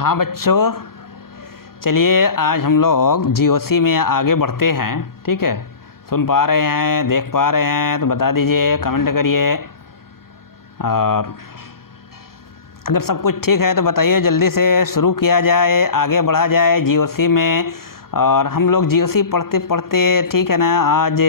हाँ बच्चों, चलिए आज हम लोग जीओसी में आगे बढ़ते हैं। ठीक है, सुन पा रहे हैं, देख पा रहे हैं तो बता दीजिए, कमेंट करिए। और अगर सब कुछ ठीक है तो बताइए, जल्दी से शुरू किया जाए, आगे बढ़ा जाए जीओसी में। और हम लोग जीओसी पढ़ते पढ़ते, ठीक है ना, आज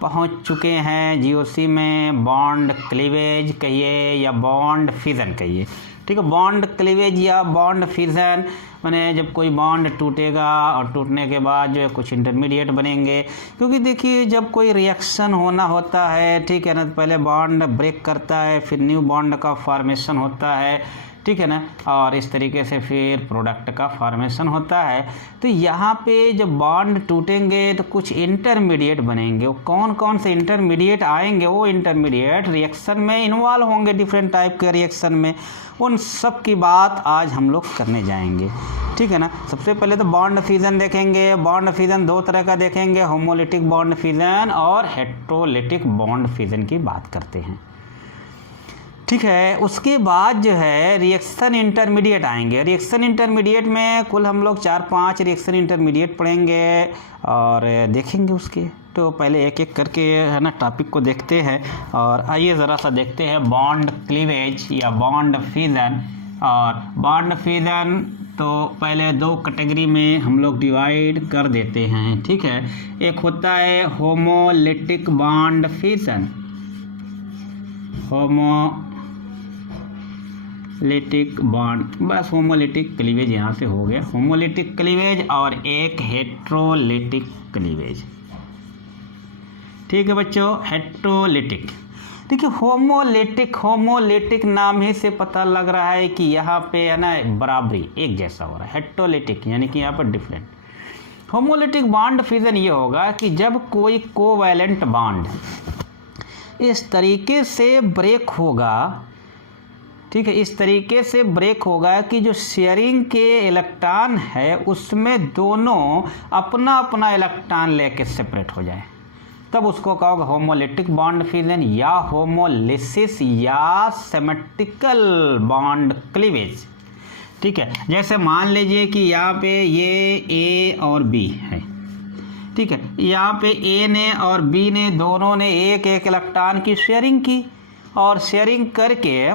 पहुंच चुके हैं जीओसी में बॉन्ड क्लीवेज कहिए या बॉन्ड फिजन कहिए। ठीक है, बॉन्ड क्लीवेज या बॉन्ड फिजन माने जब कोई बॉन्ड टूटेगा और टूटने के बाद जो है कुछ इंटरमीडिएट बनेंगे। क्योंकि देखिए, जब कोई रिएक्शन होना होता है, ठीक है ना, तो पहले बॉन्ड ब्रेक करता है, फिर न्यू बॉन्ड का फॉर्मेशन होता है। ठीक है ना, और इस तरीके से फिर प्रोडक्ट का फॉर्मेशन होता है। तो यहाँ पे जब बॉन्ड टूटेंगे तो कुछ इंटरमीडिएट बनेंगे। वो कौन कौन से इंटरमीडिएट आएंगे, वो इंटरमीडिएट रिएक्शन में इन्वॉल्व होंगे, डिफरेंट टाइप के रिएक्शन में। उन सब की बात आज हम लोग करने जाएंगे। ठीक है ना, सबसे पहले तो बॉन्ड फिजन देखेंगे। बॉन्ड फिजन दो तरह का देखेंगे, होमोलिटिक बॉन्ड फिजन और हेट्रोलिटिक बॉन्ड फिजन की बात करते हैं। ठीक है, उसके बाद जो है रिएक्शन इंटरमीडिएट आएंगे। रिएक्शन इंटरमीडिएट में कुल हम लोग 4-5 रिएक्शन इंटरमीडिएट पढ़ेंगे और देखेंगे उसके। तो पहले एक एक करके है ना टॉपिक को देखते हैं। और आइए ज़रा सा देखते हैं बॉन्ड क्लीवेज या बॉन्ड फिजन। और बॉन्ड फिजन तो पहले दो कैटेगरी में हम लोग डिवाइड कर देते हैं। ठीक है, एक होता है homolytic bond fission, homolytic bond, बस होमोलिटिक क्लीवेज यहाँ से हो गया, होमोलिटिक क्लीवेज। और एक हेट्रोलिटिक क्लीवेज। ठीक है बच्चों, हेट्रोलिटिक। देखिए, होमोलिटिक नाम ही से पता लग रहा है कि यहाँ पे है ना बराबरी, एक जैसा हो रहा है। हेट्रोलिटिक यानी कि यहाँ पर डिफरेंट। होमोलिटिक बॉन्ड फिजन ये होगा कि जब कोई कोवैलेंट बॉन्ड इस तरीके से ब्रेक होगा, ठीक है, इस तरीके से ब्रेक होगा कि जो शेयरिंग के इलेक्ट्रॉन है उसमें दोनों अपना अपना इलेक्ट्रॉन लेके सेपरेट हो जाए, तब उसको कहोगे होमोलिटिक बॉन्ड फिजन या होमोलिसिस या सिमेट्रिकल बॉन्ड क्लीवेज। ठीक है, जैसे मान लीजिए कि यहाँ पे ये ए और बी है। ठीक है, यहाँ पे ए ने और बी ने दोनों ने एक एक इलेक्ट्रॉन की शेयरिंग की और शेयरिंग करके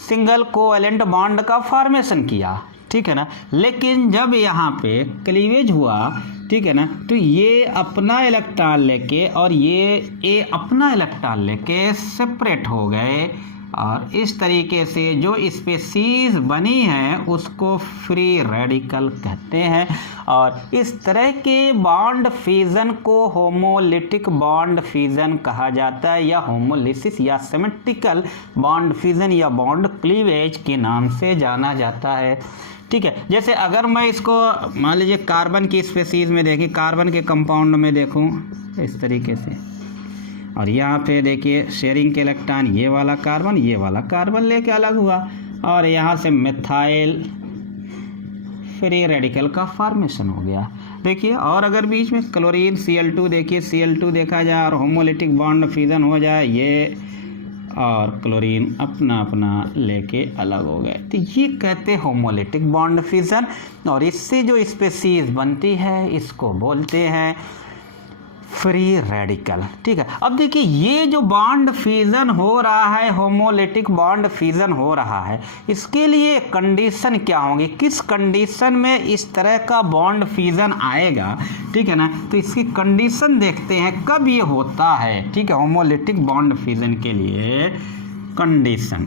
सिंगल कोवैलेंट बॉन्ड का फॉर्मेशन किया। ठीक है ना, लेकिन जब यहाँ पे क्लीवेज हुआ, ठीक है ना, तो ये अपना इलेक्ट्रॉन लेके और ये अपना इलेक्ट्रॉन लेके सेपरेट हो गए। और इस तरीके से जो स्पीशीज बनी है उसको फ्री रेडिकल कहते हैं। और इस तरह के बॉन्ड फिजन को होमोलिटिक बॉन्ड फिजन कहा जाता है या होमोलिसिस या सिमेट्रिकल बॉन्ड फिजन या बॉन्ड क्लीवेज के नाम से जाना जाता है। ठीक है, जैसे अगर मैं इसको मान लीजिए कार्बन की स्पीशीज में देखिए, कार्बन के कंपाउंड में देखूं इस तरीके से, और यहाँ पे देखिए शेयरिंग के इलेक्ट्रॉन ये वाला कार्बन लेके अलग हुआ, और यहाँ से मिथाइल फ्री रेडिकल का फॉर्मेशन हो गया। देखिए, और अगर बीच में क्लोरीन Cl2 देखिए, Cl2 देखा जाए और होमोलिटिक बॉन्ड फिजन हो जाए, ये और क्लोरीन अपना अपना लेके अलग हो गए, तो ये कहते हैं होमोलिटिक बॉन्ड फिजन। और इससे जो स्पीशीज बनती है इसको बोलते हैं फ्री रेडिकल। ठीक है, अब देखिए ये जो बॉन्ड फिजन हो रहा है, होमोलिटिक बॉन्ड फिजन हो रहा है, इसके लिए कंडीशन क्या होंगी, किस कंडीशन में इस तरह का बॉन्ड फिजन आएगा। ठीक है ना, तो इसकी कंडीशन देखते हैं कब ये होता है। ठीक है, होमोलिटिक बॉन्ड फिजन के लिए कंडीशन,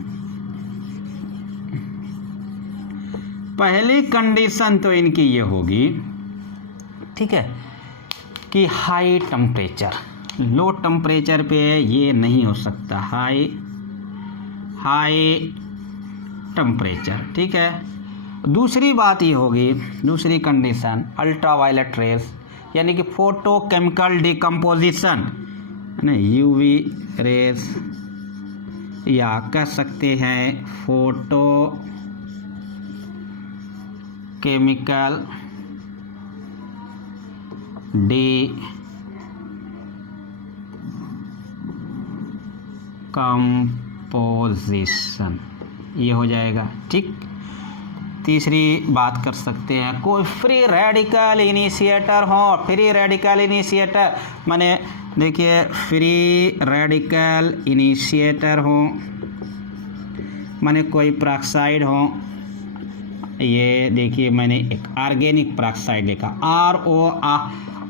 पहली कंडीशन तो इनकी ये होगी, ठीक है, कि हाई टेम्परेचर, लो टेम्परेचर पे ये नहीं हो सकता, हाई टेम्परेचर। ठीक है, दूसरी बात ये होगी, दूसरी कंडीशन अल्ट्रावायलेट रेस यानी कि फोटोकेमिकल डिकम्पोजिशन, है ना, यूवी रेस या कह सकते हैं फोटो केमिकल डिकम्पोजिशन, ये हो जाएगा। ठीक, तीसरी बात कर सकते हैं, कोई फ्री रेडिकल इनिशिएटर हो। फ्री रेडिकल इनिशिएटर माने देखिए फ्री रेडिकल इनिशिएटर हो माने कोई पेरोक्साइड हो। ये देखिए मैंने एक ऑर्गेनिक पेरोक्साइड लिखा,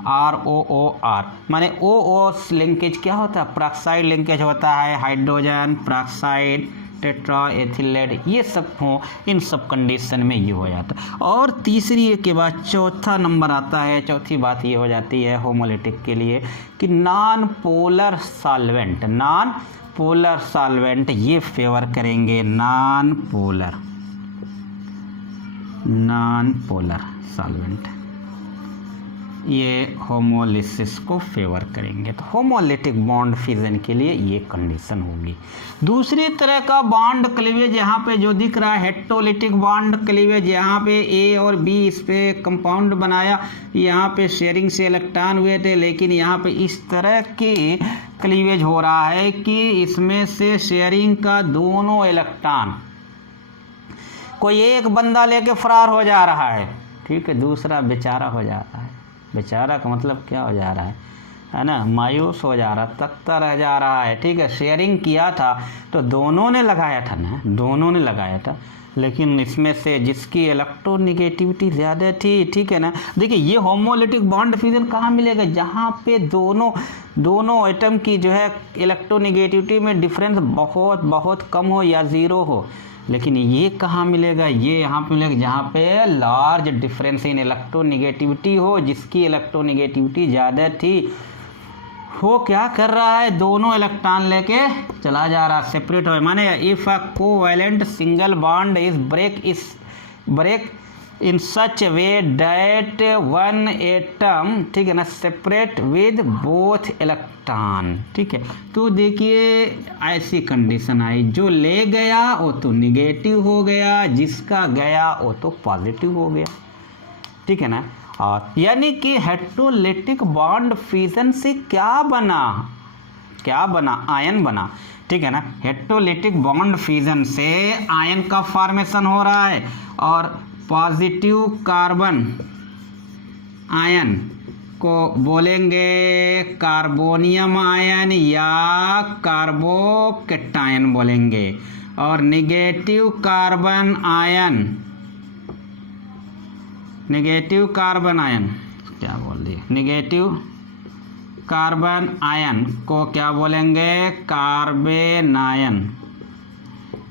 ROR माने O लिंकेज क्या होता है, पेरोक्साइड लिंकेज होता है, हाइड्रोजन पेरोक्साइड टेट्रा एथिलेट ये सब हो, इन सब कंडीशन में ये हो जाता है। और तीसरी के बाद चौथा नंबर आता है, चौथी बात ये हो जाती है होमोलिटिक के लिए कि non polar solvent, non polar solvent ये फेवर करेंगे, नॉन पोलर सॉल्वेंट ये होमोलिसिस को फेवर करेंगे। तो होमोलिटिक बॉन्ड फिजन के लिए ये कंडीशन होगी। दूसरी तरह का बॉन्ड क्लीवेज यहाँ पे जो दिख रहा है हेट्रोलिटिक बॉन्ड क्लीवेज, यहाँ पे A और B इस पे कंपाउंड बनाया, यहाँ पे शेयरिंग से इलेक्ट्रॉन हुए थे, लेकिन यहाँ पे इस तरह की क्लीवेज हो रहा है कि इसमें से शेयरिंग का दोनों इलेक्ट्रॉन कोई एक बंदा लेके फरार हो जा रहा है, ठीक है, दूसरा बेचारा हो जा रहा है। बेचारा का मतलब क्या हो जा रहा है ना, मायूस हो जा रहा, तकता रह जा रहा है, ठीक है। शेयरिंग किया था तो दोनों ने लगाया था ना, दोनों ने लगाया था, लेकिन इसमें से जिसकी इलेक्ट्रोनिगेटिविटी ज़्यादा थी, ठीक है ना। देखिए ये होमोलिटिक बॉन्ड फ्यूजन कहाँ मिलेगा, जहाँ पे दोनों एटम की जो है इलेक्ट्रोनिगेटिविटी में डिफरेंस बहुत कम हो या ज़ीरो हो। लेकिन ये कहाँ मिलेगा, ये यहाँ पे मिलेगा जहाँ पे लार्ज डिफरेंस इन इलेक्ट्रोनिगेटिविटी हो, जिसकी इलेक्ट्रोनिगेटिविटी ज़्यादा थी वो क्या कर रहा है, दोनों इलेक्ट्रॉन लेके चला जा रहा, सेपरेट हो। माने if a covalent single bond is break in such way that one atom, ठीक है ना, सेपरेट विद बोथ इलेक्ट्रॉन, ठीक है। तो देखिए ऐसी कंडीशन आई, जो ले गया वो तो निगेटिव हो गया, जिसका गया वो तो पॉजिटिव हो गया, ठीक है ना। और यानी कि हेट्रोलिटिक बॉन्ड फ्यूजन से क्या बना, आयन बना, ठीक है ना। हेट्रोलिटिक बॉन्ड फ्यूजन से आयन का फॉर्मेशन हो रहा है, और पॉजिटिव कार्बन आयन को बोलेंगे कार्बोनियम आयन या कार्बोकैटायन बोलेंगे, और नेगेटिव कार्बन आयन क्या बोल दिए, नेगेटिव कार्बन आयन को क्या बोलेंगे, कार्बेनायन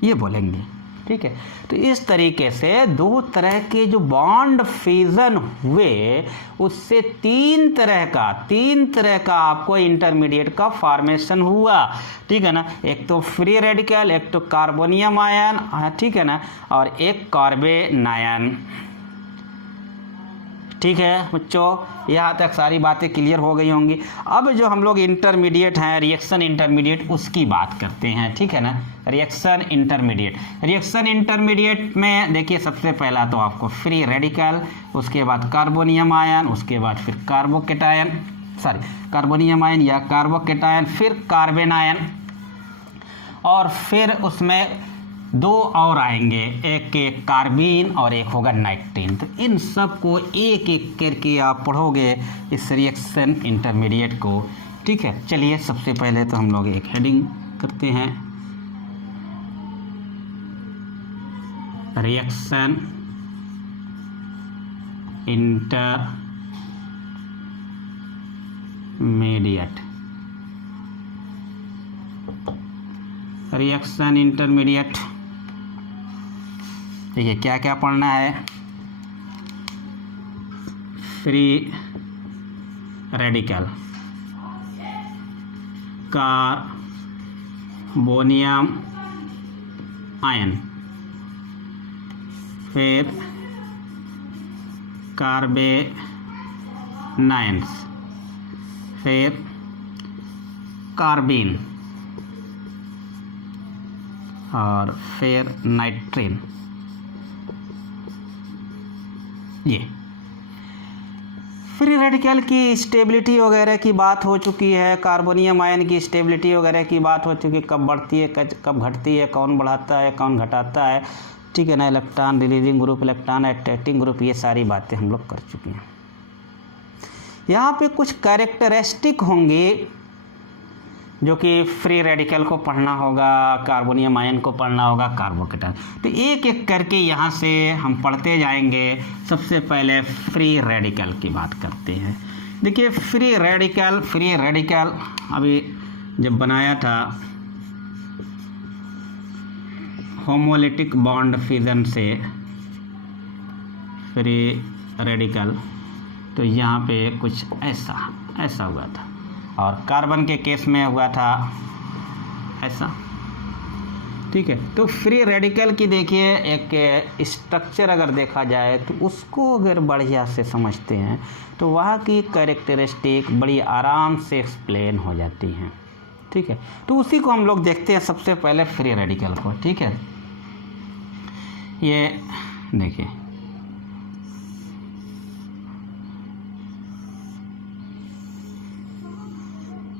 ये बोलेंगे, ठीक है। तो इस तरीके से दो तरह के जो बॉन्ड फ्यूजन हुए उससे तीन तरह का आपको इंटरमीडिएट का फॉर्मेशन हुआ, ठीक है ना। एक तो फ्री रेडिकल, एक तो कार्बोनियम आयन, ठीक है ना, और एक कार्बेनायन, ठीक है बच्चों। यहाँ तक सारी बातें क्लियर हो गई होंगी। अब जो हम लोग इंटरमीडिएट हैं, रिएक्शन इंटरमीडिएट, उसकी बात करते हैं, ठीक है ना। रिएक्शन इंटरमीडिएट में देखिए सबसे पहला तो आपको फ्री रेडिकल, उसके बाद कार्बोनियम आयन, उसके बाद फिर कार्बोनियम आयन या कार्बोकैटायन, फिर कार्बेनायन, और फिर उसमें दो और आएंगे, एक कार्बीन और एक होगा नाइट्रीन। तो इन सब को एक एक करके आप पढ़ोगे इस रिएक्शन इंटरमीडिएट को, ठीक है। चलिए सबसे पहले तो हम लोग एक हेडिंग करते हैं, रिएक्शन इंटरमीडिएट। देखिए क्या क्या पढ़ना है, फ्री रेडिकल, कार्बोनियम आयन, फिर कार्बेनायंस, फिर कार्बीन, और फिर नाइट्रीन। ये फ्री रेडिकल की स्टेबिलिटी वगैरह की बात हो चुकी है, कार्बोनियम आयन की स्टेबिलिटी वगैरह की बात हो चुकी है, कब बढ़ती है कब घटती है, कौन बढ़ाता है कौन घटाता है, ठीक है ना, electron releasing group, electron attracting group, ये सारी बातें हम लोग कर चुके हैं। यहाँ पे कुछ कैरेक्टरिस्टिक होंगे जो कि फ्री रेडिकल को पढ़ना होगा, कार्बोनियम आयन को पढ़ना होगा, कार्बोकेटायन। तो एक एक करके यहाँ से हम पढ़ते जाएंगे। सबसे पहले फ्री रेडिकल की बात करते हैं। देखिए फ्री रेडिकल अभी जब बनाया था होमोलिटिक बॉन्ड फ्यूजन से फ्री रेडिकल, तो यहाँ पे कुछ ऐसा हुआ था, और कार्बन के केस में हुआ था ऐसा। ठीक है, तो फ्री रेडिकल की देखिए एक स्ट्रक्चर अगर देखा जाए तो उसको अगर बढ़िया से समझते हैं तो वहाँ की कैरेक्टरिस्टिक बड़ी आराम से एक्सप्लेन हो जाती हैं। ठीक है, तो उसी को हम लोग देखते हैं सबसे पहले फ्री रेडिकल को। ठीक है, ये देखिए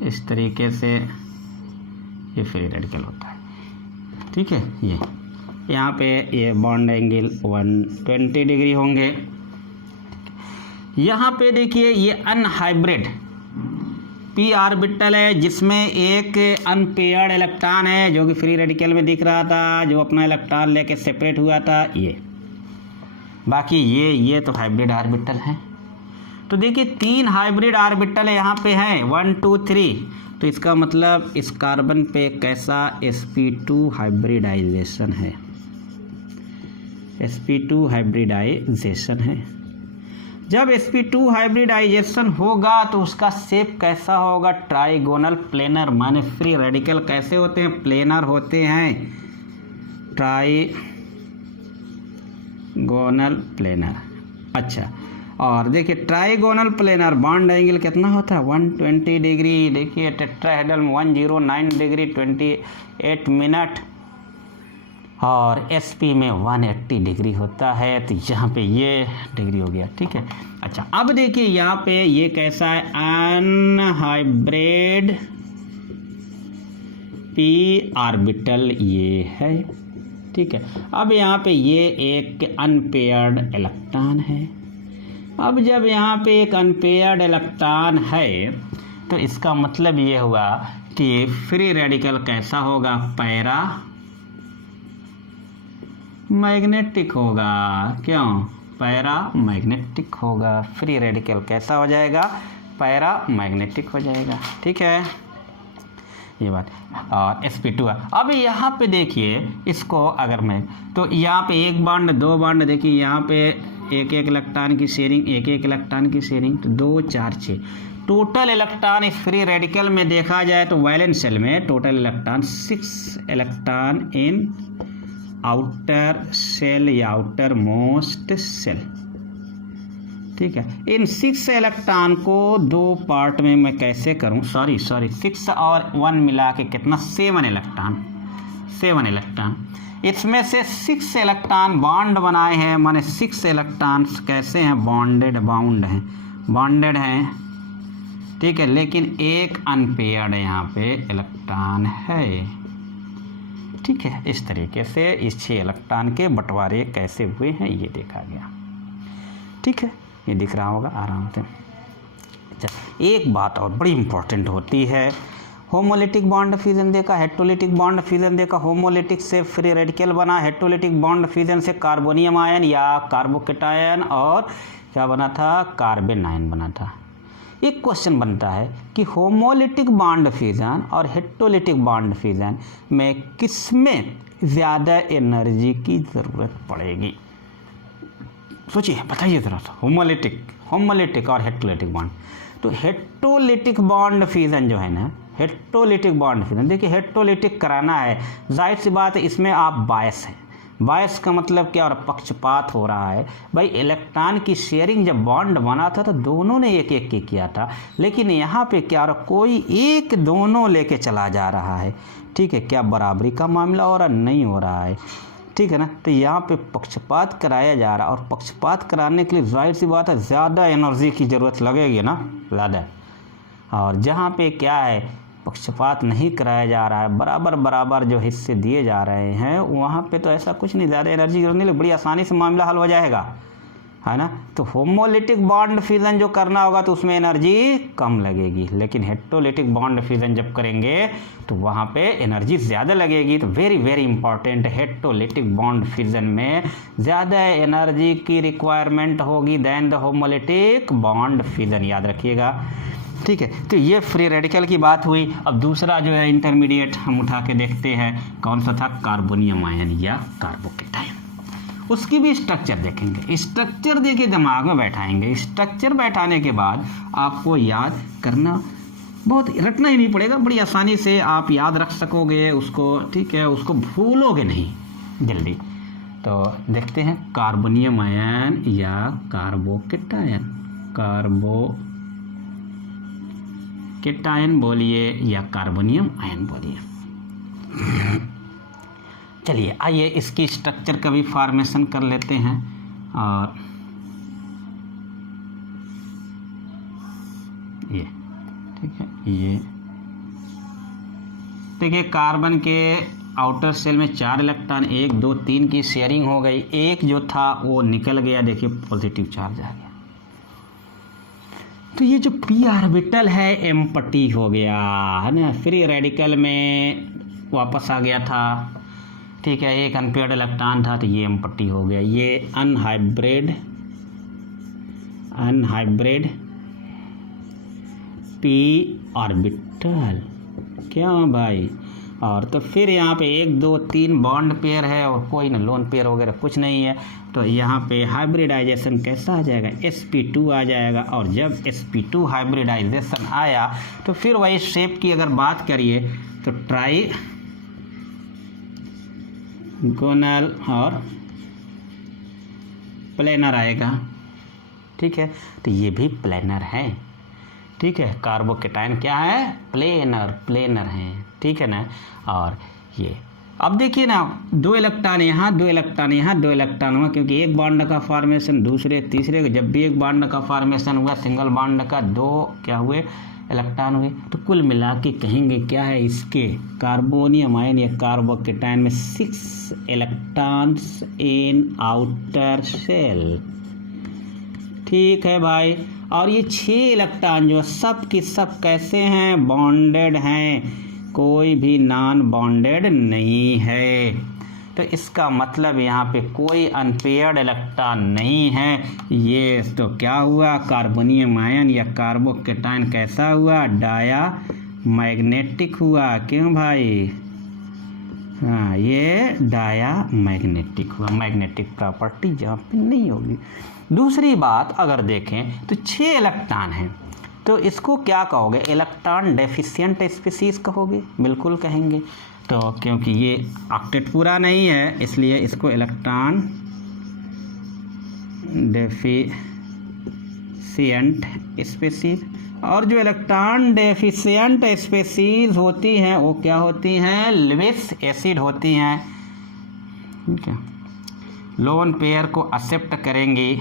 इस तरीके से ये फ्री रेडिकल होता है। ठीक है, ये यहाँ पे ये बॉन्ड एंगल 120 डिग्री होंगे। यहाँ पे देखिए ये अनहाइब्रिड पी ऑर्बिटल है जिसमें एक अनपेयर्ड इलेक्ट्रॉन है जो कि फ्री रेडिकल में दिख रहा था, जो अपना इलेक्ट्रॉन लेके सेपरेट हुआ था ये। बाकी ये तो हाइब्रिड ऑर्बिटल है। तो देखिए 3 हाइब्रिड ऑर्बिटल यहाँ पे हैं 1 2 3। तो इसका मतलब इस कार्बन पे कैसा sp2 हाइब्रिडाइजेशन है, sp2 हाइब्रिडाइजेशन है। जब sp2 हाइब्रिडाइजेशन होगा तो उसका शेप कैसा होगा, ट्राइगोनल प्लेनर। माने फ्री रेडिकल कैसे होते हैं, प्लेनर होते हैं, ट्राइगोनल प्लेनर। अच्छा, और देखिए ट्राइगोनल प्लेनर बॉन्ड एंगल कितना होता है 120 डिग्री। देखिए टेट्राहेड्रल में 109 डिग्री 28 मिनट, और sp में 180 डिग्री होता है। तो यहाँ पे ये डिग्री हो गया। ठीक है, अच्छा अब देखिए यहाँ पे ये कैसा है, अनहाइब्रिड p ऑर्बिटल ये है। ठीक है, अब यहाँ पे ये एक अनपेयर्ड इलेक्ट्रॉन है। अब जब यहाँ पे एक अनपेयर्ड इलेक्ट्रॉन है तो इसका मतलब ये हुआ कि फ्री रेडिकल कैसा होगा, पैरा मैग्नेटिक होगा। क्यों, पैरा मैग्नेटिक होगा। फ्री रेडिकल कैसा हो जाएगा, पैरा मैग्नेटिक हो जाएगा। ठीक है, ये बात। और sp2 अब यहाँ पे देखिए इसको अगर मैं, तो यहाँ पे एक बॉन्ड 2 बॉन्ड, देखिए यहाँ पे एक इलेक्ट्रॉन की शेयरिंग, एक इलेक्ट्रॉन की शेयरिंग, तो 2 4 6 टोटल इलेक्ट्रॉन इस फ्री रेडिकल में देखा जाए तो वैलेंस शेल में total electron 6 electron in outer shell या आउटर मोस्ट सेल। ठीक है, इन 6 इलेक्ट्रॉन को 2 पार्ट में मैं कैसे करूं, सॉरी 6 और 1 मिला के कितना 7 इलेक्ट्रॉन। इसमें से 6 इलेक्ट्रॉन बॉन्ड बनाए हैं, माने 6 इलेक्ट्रॉन्स कैसे हैं, बॉन्डेड हैं। ठीक है, लेकिन एक अनपेयर्ड यहाँ पे इलेक्ट्रॉन है। ठीक है, इस तरीके से इस 6 इलेक्ट्रॉन के बंटवारे कैसे हुए हैं ये देखा गया। ठीक है, ये दिख रहा होगा आराम से। अच्छा, एक बात और बड़ी इंपॉर्टेंट होती है, होमोलिटिक बॉन्ड फ्यूजन देखा, हेट्रोलिटिक बॉन्ड फ्यूजन देखा। होमोलिटिक से फ्री रेडिकल बना, हेट्रोलिटिक बॉन्ड फ्यूजन से कार्बोनियम आयन या कार्बोकेटायन और क्या बना था, कार्बन आयन बना था। एक क्वेश्चन बनता है कि होमोलिटिक बॉन्ड फ्यूजन और हेट्रोलिटिक बॉन्ड फ्यूजन में किसमें ज़्यादा एनर्जी की ज़रूरत पड़ेगी, सोचिए बताइए ज़रा सा। होमोलिटिक और हेट्रोलिटिक बॉन्ड, तो हेट्रोलिटिक बॉन्ड फ्यूजन जो है ना, हेट्रोलिटिक बॉन्ड फ्यूजन, देखिए हेट्रोलिटिक कराना है, जाहिर सी बात है इसमें आप बायस हैं। बायस का मतलब क्या, और पक्षपात हो रहा है। भाई इलेक्ट्रॉन की शेयरिंग जब बॉन्ड बना था तो दोनों ने एक एक के किया था, लेकिन यहाँ पे क्या हो रहा, कोई एक दोनों लेके चला जा रहा है। ठीक है, क्या बराबरी का मामला हो रहा, नहीं हो रहा है। ठीक है ना, तो यहाँ पे पक्षपात कराया जा रहा है, और पक्षपात कराने के लिए जाहिर सी बात है ज़्यादा एनर्जी की ज़रूरत लगेगी ना, ज़्यादा। और जहाँ पे क्या है पक्षपात नहीं कराया जा रहा है, बराबर बराबर जो हिस्से दिए जा रहे हैं, वहाँ पे तो ऐसा कुछ नहीं, ज़्यादा एनर्जी जरूरत नहीं, बड़ी आसानी से मामला हल हो जाएगा, है ना। तो होमोलिटिक बॉन्ड फिजन जो करना होगा तो उसमें एनर्जी कम लगेगी, लेकिन हेटेरोलिटिक बॉन्ड फिजन जब करेंगे तो वहाँ पे एनर्जी ज़्यादा लगेगी। तो very very important, heterolytic bond fission में ज़्यादा एनर्जी की रिक्वायरमेंट होगी than the homolytic bond fission, याद रखिएगा, ठीक है। तो ये फ्री रेडिकल की बात हुई। अब दूसरा जो है इंटरमीडिएट हम उठा के देखते हैं, कौन सा था, कार्बोनियम आयन या कार्बोकेटायन। उसकी भी स्ट्रक्चर देखेंगे, स्ट्रक्चर देके दिमाग में बैठाएंगे। स्ट्रक्चर बैठाने के बाद आपको याद करना, बहुत रटना ही नहीं पड़ेगा, बड़ी आसानी से आप याद रख सकोगे उसको, ठीक है, उसको भूलोगे नहीं जल्दी। तो देखते हैं कार्बोनियम आयन या कार्बोकेटायन, कार्बोकेटायन बोलिए या कार्बोनियम आयन बोलिए। चलिए आइए इसकी स्ट्रक्चर का भी फॉर्मेशन कर लेते हैं। और ये ठीक है, ये देखिए कार्बन के आउटर सेल में 4 इलेक्ट्रॉन, 1 2 3 की शेयरिंग हो गई, एक जो था वो निकल गया, देखिए पॉजिटिव चार्ज आ गया। तो ये जो पी ऑर्बिटल है एम्प्टी हो गया, है ना, फ्री रेडिकल में वापस आ गया था, ठीक है, एक अनपेयर्ड इलेक्ट्रॉन था तो ये एम्प्टी हो गया। ये अनहाइब्रिड पी ऑर्बिटल, क्या भाई। और तो फिर यहाँ पे 1 2 3 बॉन्ड पेयर है और कोई ना लोन पेयर वगैरह कुछ नहीं है। तो यहाँ पे हाइब्रिडाइजेशन कैसा आ जाएगा, sp2 आ जाएगा। और जब sp2 हाइब्रिडाइजेशन आया तो फिर वही शेप की अगर बात करिए तो ट्राई गोनल और प्लेनर आएगा, ठीक है। तो ये भी प्लेनर है, ठीक है। कार्बोकेटायन क्या है, प्लेनर है, ठीक है ना। और ये अब देखिए ना, 2 इलेक्ट्रॉन यहाँ, 2 इलेक्ट्रॉन यहाँ, 2 इलेक्ट्रॉन हुआ, क्योंकि एक बॉन्ड का फॉर्मेशन दूसरे तीसरे, जब भी एक बॉन्ड का फॉर्मेशन हुआ सिंगल बॉन्ड का 2 क्या हुए, इलेक्ट्रॉन हुए। तो कुल मिला के कहेंगे क्या है, इसके कार्बोनियम आयन या कार्बोकेटायन में 6 इलेक्ट्रॉन्स इन आउटर सेल, ठीक है भाई। और ये 6 इलेक्ट्रॉन जो सब की सब कैसे हैं, बॉन्डेड हैं, कोई भी नॉन बॉन्डेड नहीं है। तो इसका मतलब यहाँ पे कोई अनपेयर्ड इलेक्ट्रॉन नहीं है। ये तो क्या हुआ, कार्बोनियम आयन या कार्बोकेटायन कैसा हुआ, डाया मैग्नेटिक हुआ, क्यों भाई, हाँ ये डाया मैग्नेटिक हुआ, मैग्नेटिक प्रॉपर्टी जहाँ पे नहीं होगी। दूसरी बात अगर देखें तो 6 इलेक्ट्रॉन हैं, तो इसको क्या कहोगे, इलेक्ट्रॉन डेफिशिएंट स्पीसीज कहोगे, बिल्कुल कहेंगे। तो क्योंकि ये ऑक्टेट पूरा नहीं है इसलिए इसको इलेक्ट्रॉन डेफिशिएंट स्पीसीज। और जो इलेक्ट्रॉन डेफिशिएंट स्पीसीज होती हैं वो क्या होती हैं, लुईस एसिड होती हैं, ठीक है। लोन पेयर को एक्सेप्ट करेंगी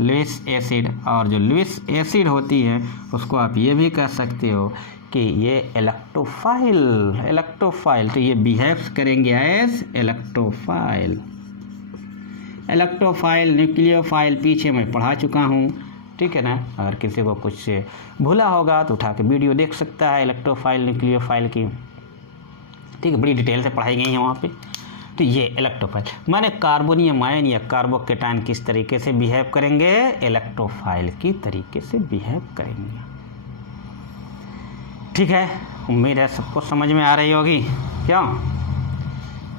लुईस एसिड, और जो लुईस एसिड होती है उसको आप ये भी कह सकते हो कि ये इलेक्ट्रोफाइल, तो ये बिहेव्स करेंगे एज इलेक्ट्रोफाइल। न्यूक्लियोफाइल पीछे मैं पढ़ा चुका हूँ, ठीक है ना। अगर किसी को कुछ भूला होगा तो उठा के वीडियो देख सकता है इलेक्ट्रोफाइल न्यूक्लियोफाइल की, ठीक है, बड़ी डिटेल से पढ़ाई गई है वहाँ पे। तो ये इलेक्ट्रोफाइल माने कार्बोनियम आयन या कार्बोकेटायन किस तरीके से बिहेव करेंगे, इलेक्ट्रोफाइल की तरीके से बिहेव करेंगे, ठीक है। उम्मीद है सबको समझ में आ रही होगी, क्यों।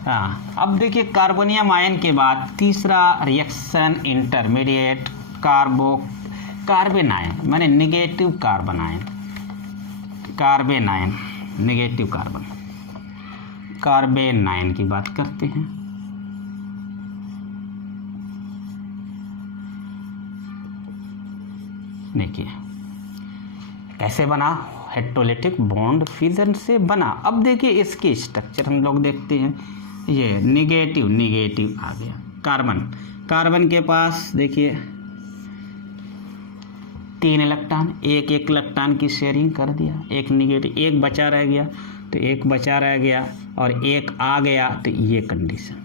हाँ, अब देखिए कार्बोनियम आयन के बाद तीसरा रिएक्शन इंटरमीडिएट कार्बन आयन माने negative carbon ion, negative carbon ion की बात करते हैं। देखिए कैसे बना, हेटेरोलिटिक बॉन्ड फिजन से बना। अब देखिए इसकी स्ट्रक्चर हम लोग देखते हैं, ये नेगेटिव आ गया। कार्बन के पास देखिए 3 इलेक्ट्रॉन, एक इलेक्ट्रॉन की शेयरिंग कर दिया, एक निगेटिव, एक बचा रह गया, तो एक बचा रह गया और एक आ गया, तो ये कंडीशन।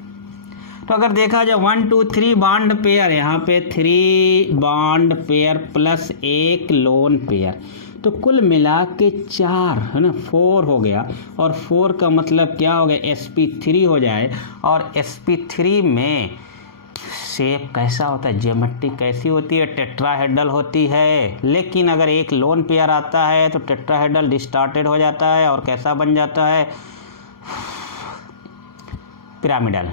तो अगर देखा जाए 1 2 3 बॉन्ड पेयर, यहाँ पे 3 बॉन्ड पेयर प्लस एक लोन पेयर, तो कुल मिला के 4 है ना, 4 हो गया। और 4 का मतलब क्या हो गया, sp3 हो जाए। और sp3 में शेप कैसा होता है, ज्योमेट्री कैसी होती है, टेट्राहेड्रल होती है। लेकिन अगर एक लोन पेयर आता है तो टेट्राहेड्रल डिस्टॉर्टेड हो जाता है और कैसा बन जाता है, पिरामिडल।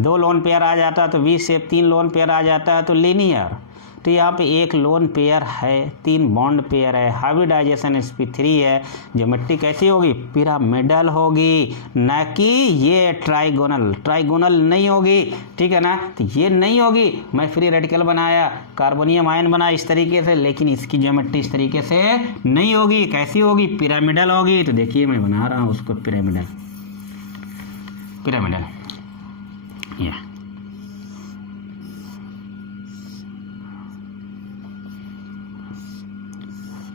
2 लोन पेयर आ जाता है तो वी शेप, 3 लोन पेयर आ जाता है तो लीनियर। तो यहाँ पे एक लोन पेयर है, 3 बॉन्ड पेयर है, हाइब्रिडाइजेशन sp3 है, ज्योमेट्री कैसी होगी, पिरामिडल होगी, ना कि ये ट्राइगोनल नहीं होगी, ठीक है ना। तो ये नहीं होगी, मैं फ्री रेडिकल बनाया, कार्बोनियम आयन बनाया इस तरीके से, लेकिन इसकी ज्योमेट्री इस तरीके से नहीं होगी। कैसी होगी, पिरामिडल होगी। तो देखिए मैं बना रहा हूँ उसको पिरामिडल,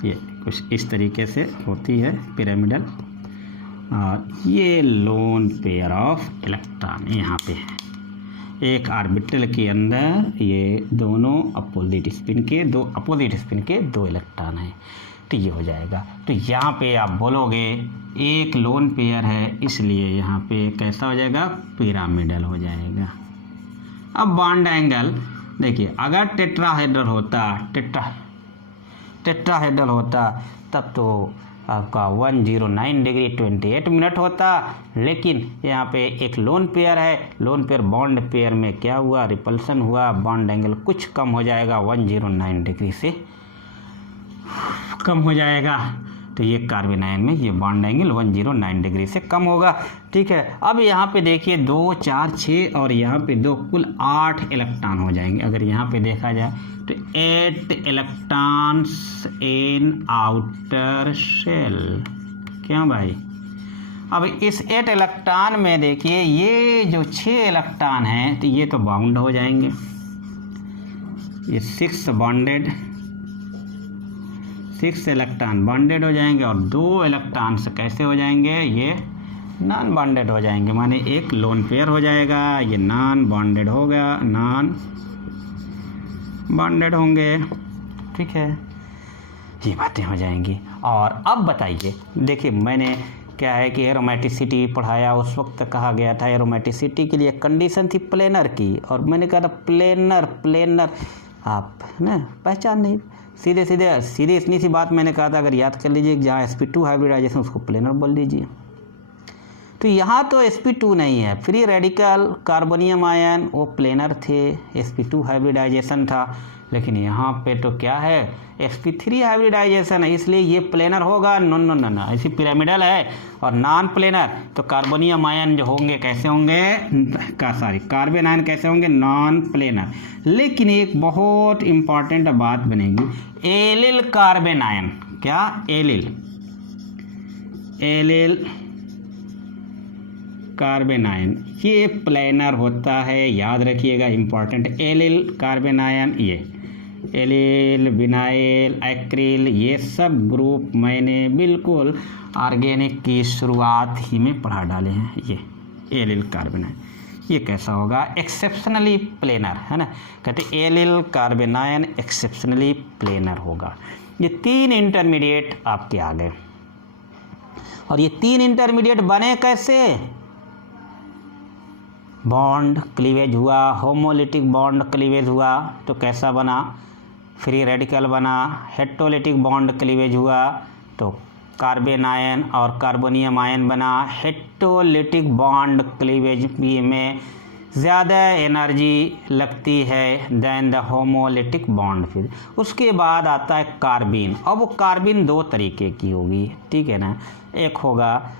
ये कुछ इस तरीके से होती है पिरामिडल। और ये लोन पेयर ऑफ इलेक्ट्रॉन यहाँ पे है, एक ऑर्बिटल के अंदर ये दोनों अपोजिट स्पिन के, 2 अपोजिट स्पिन के 2 इलेक्ट्रॉन हैं। तो ये हो जाएगा। तो यहाँ पे आप बोलोगे एक लोन पेयर है, इसलिए यहाँ पे कैसा हो जाएगा, पिरामिडल हो जाएगा। अब बॉन्ड एंगल देखिए, अगर टेट्राहेड्रल होता तब तो आपका 109 डिग्री 28 मिनट होता। लेकिन यहाँ पे एक लोन पेयर है, लोन पेयर बॉन्ड पेयर में क्या हुआ, रिपल्सन हुआ, बॉन्ड एंगल कुछ कम हो जाएगा, 109 डिग्री से कम हो जाएगा। तो ये कार्बन आयन में ये बॉन्ड एंगल 109 डिग्री से कम होगा, ठीक है। अब यहाँ पे देखिए 2 4 6 और यहाँ पे 2, कुल 8 इलेक्ट्रॉन हो जाएंगे। अगर यहाँ पे देखा जाए तो 8 इलेक्ट्रॉन्स इन आउटर शेल, क्यों भाई। अब इस 8 इलेक्ट्रॉन में देखिए ये जो 6 इलेक्ट्रॉन हैं तो ये तो बाउंड हो जाएंगे, ये 6 बॉन्डेड, 6 इलेक्ट्रॉन बॉन्डेड हो जाएंगे और 2 इलेक्ट्रॉन्स कैसे हो जाएंगे, ये नॉन बॉन्डेड हो जाएंगे, माने एक लोन पेयर हो जाएगा, ये नॉन बॉन्डेड होगा, नॉन बॉन्डेड होंगे, ठीक है। ये बातें हो जाएंगी। और अब बताइए, देखिए मैंने क्या है कि एरोमेटिसिटी पढ़ाया, उस वक्त कहा गया था एरोमेटिसिटी के लिए कंडीशन थी प्लेनर की, और मैंने कहा था प्लेनर आप ना पहचान नहीं, सीधे इतनी सी बात मैंने कहा था, अगर याद कर लीजिए, जहाँ sp2 हाइब्रिडाइजेशन उसको प्लेनर बोल दीजिए। तो यहाँ तो sp2 नहीं है, फ्री रेडिकल कार्बोनियम आयन वो प्लेनर थे, sp2 हाइब्रिडाइजेशन था। लेकिन यहाँ पे तो क्या है, sp3 हाइब्रिडाइजेशन है, इसलिए ये प्लेनर होगा। नो, ऐसी पिरामिडल है और नॉन प्लेनर। तो कार्बोनियम आयन जो होंगे कैसे होंगे, कार्बन आयन कैसे होंगे, नॉन प्लेनर। लेकिन एक बहुत इंपॉर्टेंट बात बनेगी, एलिल कार्बन आयन, क्या एलिल कार्बन आयन ये प्लेनर होता है, याद रखिएगा, इंपॉर्टेंट। एलिल कार्बन आयन, ये एलिल, विनाइल, एक्रिल, ये सब ग्रुप मैंने बिल्कुल ऑर्गेनिक की शुरुआत ही में पढ़ा डाले हैं। ये एलिल कार्बन आयन ये कैसा होगा, एक्सेप्शनली प्लेनर, है ना। कहते allyl carbon ion exceptionally planar होगा। ये 3 इंटरमीडिएट आपके आ गए। और ये 3 इंटरमीडिएट बने कैसे, बॉन्ड क्लीवेज हुआ, होमोलिटिक बॉन्ड क्लीवेज हुआ, तो कैसा बना, फ्री रेडिकल बना। हेटेरोलिटिक बॉन्ड क्लीवेज हुआ तो कार्बन आयन और कार्बोनियम आयन बना। हेटेरोलिटिक बॉन्ड क्लीवेज में ज़्यादा एनर्जी लगती है देन द होमोलिटिक बॉन्ड। फिर उसके बाद आता है कार्बिन। अब वो कार्बिन 2 तरीके की होगी, ठीक है ना। एक होगा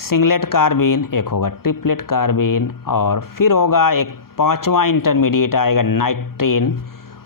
सिंगलेट कार्बिन, एक होगा ट्रिपलेट कार्बिन, और फिर होगा एक 5वां इंटरमीडिएट आएगा नाइट्रीन,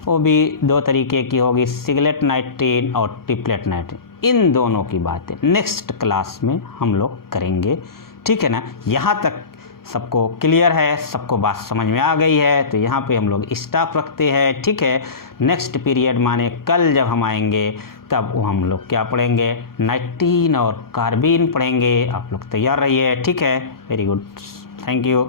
वो भी 2 तरीके की होगी, सिंगलेट नाइट्रीन और ट्रिपलेट नाइट्रीन। इन दोनों की बातें नेक्स्ट क्लास में हम लोग करेंगे, ठीक है ना। यहाँ तक सबको क्लियर है, सबको बात समझ में आ गई है, तो यहाँ पे हम लोग स्टॉप रखते हैं। ठीक है, नेक्स्ट पीरियड माने कल जब हम आएंगे तब वो हम लोग क्या पढ़ेंगे, नाइट्रीन और कार्बीन पढ़ेंगे। आप लोग तैयार रहिए। ठीक है, वेरी गुड, थैंक यू।